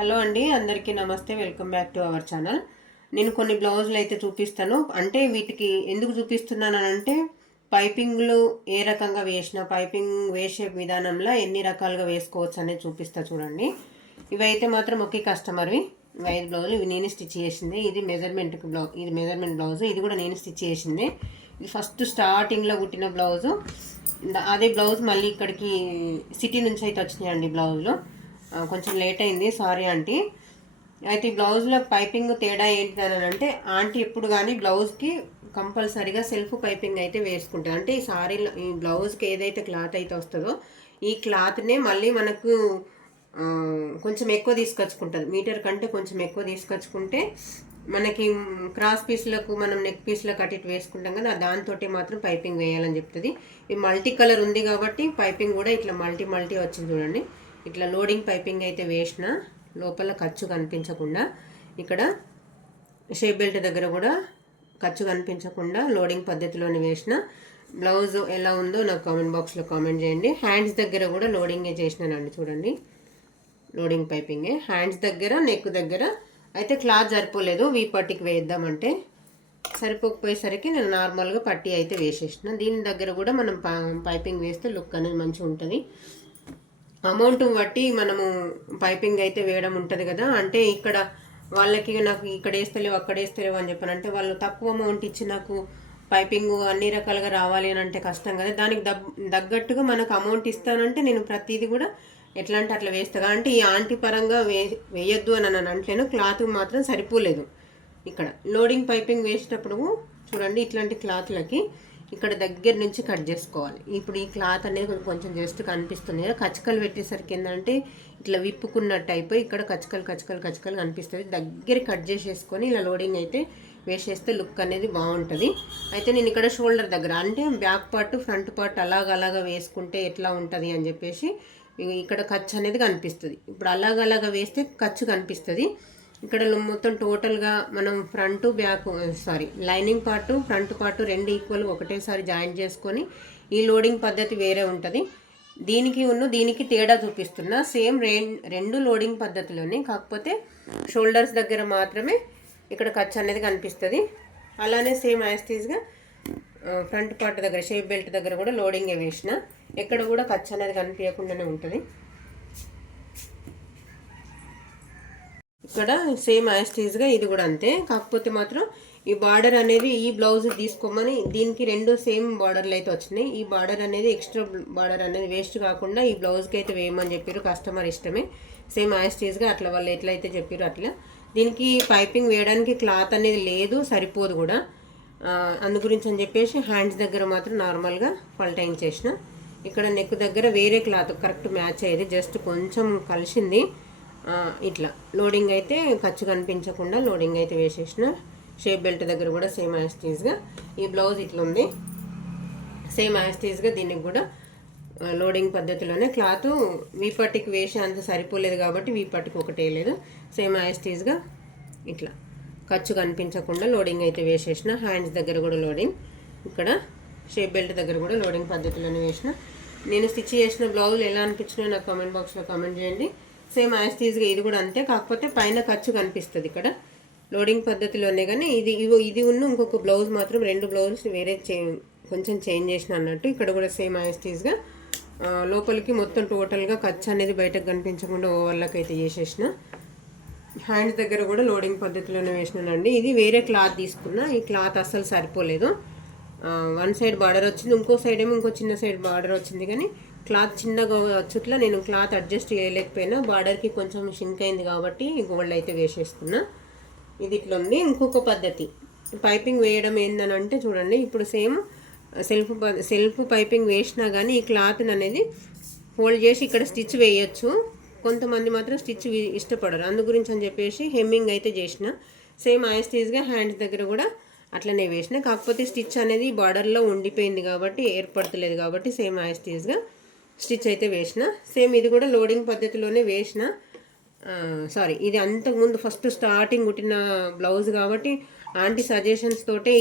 Hello అండి, అందరికీ నమస్తే. Welcome back to our channel. నేను కొన్ని బ్లౌజులు అయితే చూపిస్తాను. అంటే వీటికి ఎందుకు చూపిస్తున్నాను అంటే పైపింగ్లు ఏ రకంగా వేసిన, పైపింగ్ వేసే విధానంలో ఎన్ని రకాలుగా వేసుకోవచ్చు అనేది చూపిస్తా చూడండి. ఇవైతే మాత్రం ఒకే కస్టమర్వి. 5 బ్లౌజులు ఇవి నేను స్టిచ్ చేసింది. ఇది మెజర్మెంట్కి ఇది మెజర్మెంట్ బ్లౌజు. ఇది కూడా నేను స్టిచ్ చేసింది. ఇది ఫస్ట్ స్టార్టింగ్లో కుట్టిన బ్లౌజు. అదే బ్లౌజ్ మళ్ళీ ఇక్కడికి సిటీ నుంచి అయితే వచ్చినాయండి బ్లౌజులు. కొంచెం లేట్ అయింది, సారీ ఆంటీ. అయితే ఈ బ్లౌజ్లో పైపింగ్ తేడా ఏంటిదని అంటే ఆంటీ ఎప్పుడు కానీ బ్లౌజ్కి కంపల్సరీగా సెల్ఫ్ పైపింగ్ అయితే వేసుకుంటుంది. అంటే ఈ సారీలో ఈ బ్లౌజ్కి ఏదైతే క్లాత్ అయితే వస్తుందో ఈ క్లాత్నే మళ్ళీ మనకు కొంచెం ఎక్కువ తీసుకొచ్చుకుంటుంది. మీటర్ కంటే కొంచెం ఎక్కువ తీసుకొచ్చుకుంటే మనకి క్రాస్ పీస్లకు మనం నెక్ పీస్లకు అటు ఇటు వేసుకుంటాం కదా, దాంతో మాత్రం పైపింగ్ వేయాలని చెప్తుంది. ఈ మల్టీ కలర్ ఉంది కాబట్టి పైపింగ్ కూడా ఇట్లా మల్టీ వచ్చింది చూడండి. ఇట్లా లోడింగ్ పైపింగ్ అయితే వేసిన, లోపల ఖర్చు కనిపించకుండా ఇక్కడ షేప్ బెల్ట్ దగ్గర కూడా ఖర్చు కనిపించకుండా లోడింగ్ పద్ధతిలోనే వేసిన. బ్లౌజ్ ఎలా ఉందో నాకు కామెంట్ బాక్స్లో కామెంట్ చేయండి. హ్యాండ్స్ దగ్గర కూడా లోడింగే చేసినానండి చూడండి. లోడింగ్ పైపింగే హ్యాండ్స్ దగ్గర, నెక్ దగ్గర అయితే క్లాత్ సరిపోలేదు. పట్టీకి వేద్దామంటే సరిపోకపోయేసరికి నేను నార్మల్గా పట్టీ అయితే వేసేసిన. దీని దగ్గర కూడా మనం పైపింగ్ వేస్తే లుక్ అనేది మంచిగా ఉంటుంది. అమౌంట్ బట్టి మనము పైపింగ్ అయితే వేయడం ఉంటుంది కదా. అంటే ఇక్కడ వాళ్ళకి నాకు ఇక్కడ వేస్తలేవు అక్కడ వేస్తలేవు అని చెప్పానంటే వాళ్ళు తక్కువ అమౌంట్ ఇచ్చి నాకు పైపింగ్ అన్ని రకాలుగా రావాలి అని అంటే కష్టం కదా. దానికి తగ్గట్టుగా మనకు అమౌంట్ ఇస్తానంటే నేను ప్రతిదీ కూడా ఎట్లా అంటే అట్లా వేస్తా. అంటే ఈ ఆంటీ పరంగా వేయొద్దు అని నన్ను అంటలేను, క్లాత్ మాత్రం సరిపోలేదు. ఇక్కడ లోడింగ్ పైపింగ్ వేసేటప్పుడు చూడండి, ఇట్లాంటి క్లాత్లకి ఇక్కడ దగ్గర నుంచి కట్ చేసుకోవాలి. ఇప్పుడు ఈ క్లాత్ అనేది కొంచెం జస్ట్ కనిపిస్తుంది కదా, కచ్చకలు పెట్టేసరికి ఏంటంటే ఇట్లా విప్పుకున్నట్టు అయిపోయి ఇక్కడ కచ్చకలు కనిపిస్తుంది. దగ్గర కట్ చేసేసుకొని ఇలా లోడింగ్ అయితే వేసేస్తే లుక్ అనేది బాగుంటుంది. అయితే నేను ఇక్కడ షోల్డర్ దగ్గర అంటే బ్యాక్ పార్ట్ ఫ్రంట్ పార్ట్ అలాగా వేసుకుంటే ఎట్లా ఉంటుంది అని చెప్పేసి ఇక్కడ ఖర్చు అనేది కనిపిస్తుంది. ఇప్పుడు అలాగా వేస్తే ఖర్చు కనిపిస్తుంది. ఇక్కడ మొత్తం టోటల్గా మనం front back lining part front part రెండు ఈక్వల్ ఒకటేసారి జాయింట్ చేసుకొని ఈ లోడింగ్ పద్ధతి వేరే ఉంటుంది. దీనికి తేడా చూపిస్తున్నా. సేమ్ రెండు లోడింగ్ పద్ధతిలోనే, కాకపోతే షోల్డర్స్ దగ్గర మాత్రమే ఇక్కడ ఖర్చు అనేది కనిపిస్తుంది. అలానే సేమ్ యాస్టీస్గా ఫ్రంట్ పార్ట్ దగ్గర షేప్ బెల్ట్ దగ్గర కూడా లోడింగే వేసిన. ఎక్కడ కూడా ఖర్చు అనేది కనిపించకుండానే ఉంటుంది. ఇక్కడ సేమ్ యాస్టీస్గా ఇది కూడా అంతే. కాకపోతే మాత్రం ఈ బార్డర్ అనేది ఈ బ్లౌజ్ తీసుకోమని దీనికి రెండు సేమ్ బార్డర్లు అయితే వచ్చినాయి. ఈ బార్డర్ అనేది ఎక్స్ట్రా బార్డర్ అనేది వేస్ట్ కాకుండా ఈ బ్లౌజ్కి అయితే వేయమని చెప్పారు. కస్టమర్ ఇష్టమే. సేమ్ యాస్టీస్గా అట్లా వాళ్ళు ఎట్లయితే చెప్పారు అట్లా. దీనికి పైపింగ్ వేయడానికి క్లాత్ అనేది లేదు, సరిపోదు కూడా. అందు గురించి అని చెప్పేసి హ్యాండ్స్ దగ్గర మాత్రం నార్మల్గా పల్టైంచేసిన. ఇక్కడ నెక్ దగ్గర వేరే క్లాత్ కరెక్ట్ మ్యాచ్ అయ్యేది, జస్ట్ కొంచెం కలిసింది. ఇట్లా లోడింగ్ అయితే ఖర్చు కనిపించకుండా లోడింగ్ అయితే వేసేసిన. షేప్ బెల్ట్ దగ్గర కూడా సేమ్ యాస్టీస్గా ఈ బ్లౌజ్ ఇట్లా ఉంది. సేమ్ యాస్టీస్గా దీనికి కూడా లోడింగ్ పద్ధతిలోనే క్లాత్ వీపట్టికి వేసే అంత సరిపోలేదు కాబట్టి వీపట్టికి ఒకటి వేయలేదు. సేమ్ యాస్టీస్గా ఇట్లా ఖర్చు కనిపించకుండా లోడింగ్ అయితే వేసేసిన. హ్యాండ్స్ దగ్గర కూడా లోడింగ్, ఇక్కడ షేప్ బెల్ట్ దగ్గర కూడా లోడింగ్ పద్ధతిలోనే వేసిన. నేను స్టిచ్ చేసిన బ్లౌజులు ఎలా అనిపించినాయో నాకు కామెంట్ బాక్స్లో కామెంట్ చేయండి. సేమ్ యాస్టీస్గా ఇది కూడా అంతే, కాకపోతే పైన ఖర్చు కనిపిస్తుంది ఇక్కడ లోడింగ్ పద్ధతిలోనే. కానీ ఇది ఉన్న ఇంకొక బ్లౌజ్ మాత్రం రెండు బ్లౌజెస్ వేరే కొంచెం చేంజ్ చేసిన అన్నట్టు. ఇక్కడ కూడా సేమ్ యాస్టీస్గా లోపలికి మొత్తం టోటల్గా ఖర్చు అనేది బయటకు కనిపించకుండా ఓవర్లకు అయితే చేసేసిన. హ్యాండ్స్ దగ్గర కూడా లోడింగ్ పద్ధతిలోనే వేసినానండి. ఇది వేరే క్లాత్ తీసుకున్నా, ఈ క్లాత్ అస్సలు సరిపోలేదు. వన్ సైడ్ బార్డర్ వచ్చింది, ఇంకో సైడ్ ఏమో ఇంకో చిన్న సైడ్ బార్డర్ వచ్చింది. కానీ క్లాత్ చిన్నగా వచ్చుట్లా నేను క్లాత్ అడ్జస్ట్ చేయలేకపోయినా, బార్డర్కి కొంచెం షింక్ అయింది కాబట్టి గోల్డ్ అయితే వేసేసుకున్నా. ఇది ఇట్లా ఉంది. ఇంకొక పద్ధతి పైపింగ్ వేయడం ఏందని అంటే చూడండి, ఇప్పుడు సేమ్ సెల్ఫ్ పైపింగ్ వేసినా కానీ ఈ క్లాత్ అనేది ఫోల్డ్ చేసి ఇక్కడ స్టిచ్ వేయచ్చు. కొంతమంది మాత్రం స్టిచ్ ఇష్టపడరు, అందు గురించి అని చెప్పేసి హెమ్మింగ్ అయితే చేసిన. సేమ్ యాస్టీస్గా హ్యాండ్స్ దగ్గర కూడా అట్లనే వేసిన. కాకపోతే స్టిచ్ అనేది బార్డర్లో ఉండిపోయింది కాబట్టి ఏర్పడతలేదు కాబట్టి సేమ్ యాస్టీస్గా స్టిచ్ అయితే వేసిన. సేమ్ ఇది కూడా లోడింగ్ పద్ధతిలోనే వేసిన. ఇది అంతకుముందు ఫస్ట్ స్టార్టింగ్ కుట్టిన బ్లౌజ్ కాబట్టి ఆంటీ సజెషన్స్ తోటే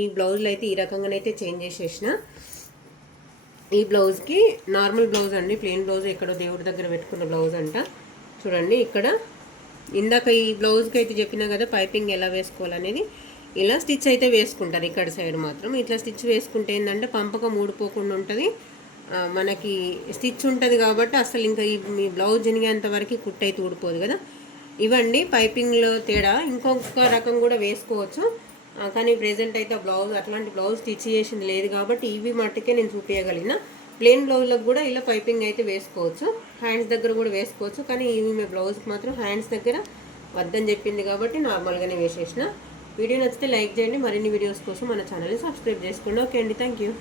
ఈ బ్లౌజులు అయితే ఈ రకంగానైతే చేంజ్ చేసేసిన. ఈ బ్లౌజ్కి నార్మల్ బ్లౌజ్ అండి, ప్లెయిన్ బ్లౌజ్ ఎక్కడో దేవుడి దగ్గర పెట్టుకున్న బ్లౌజ్ అంట. చూడండి ఇక్కడ ఇందాక ఈ బ్లౌజ్కి అయితే చెప్పినా కదా పైపింగ్ ఎలా వేసుకోవాలనేది. ఇలా స్టిచ్ అయితే వేసుకుంటారు ఇక్కడ సైడ్ మాత్రం. ఇట్లా స్టిచ్ వేసుకుంటే ఏంటంటే పంపకం ఊడిపోకుండా ఉంటుంది. మనకి స్టిచ్ ఉంటుంది కాబట్టి అసలు ఇంకా ఈ బ్లౌజ్ జరిగేంత వరకు కుట్టు అయితే ఊడిపోదు కదా. ఇవ్వండి పైపింగ్లో తేడా. ఇంకొక రకం కూడా వేసుకోవచ్చు, కానీ ప్రెజెంట్ అయితే బ్లౌజ్ అట్లాంటి బ్లౌజ్ స్టిచ్ చేసింది లేదు కాబట్టి ఇవి మట్టుకే నేను చూపించగలిగిన. ప్లెయిన్ బ్లౌజ్లకు కూడా ఇలా పైపింగ్ అయితే వేసుకోవచ్చు, హ్యాండ్స్ దగ్గర కూడా వేసుకోవచ్చు. కానీ ఈమె బ్లౌజ్కి మాత్రం హ్యాండ్స్ దగ్గర వద్దని చెప్పింది కాబట్టి నార్మల్గానే వేసేసిన. వీడియో నచ్చితే లైక్ చేయండి. మరిన్ని వీడియోస్ కోసం మన ఛానల్ని సబ్స్క్రైబ్ చేసుకోండి. ఓకే అండి, థ్యాంక్ యూ.